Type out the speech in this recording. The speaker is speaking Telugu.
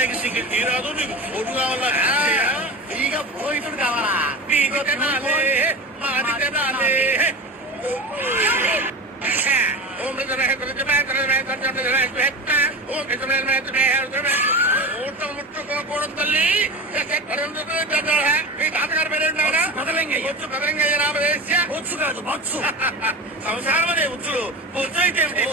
నీకు తీరాదు, నీకు ఓటు కావాలా? ఇక పురోహితుడు కావాలా? నీకు తినాలే, మాది తినాలే. ఓటం ముట్టుకోకూడదు తల్లి. మీ తాతగారు పేరేంటారా? బొచ్చు కదలింగయ్య రామదేశ్య. బొచ్చు కాదు బొచ్చు. సంసారం అనే ఉచ్చులు బొచ్చు అయితే ఏమిటి?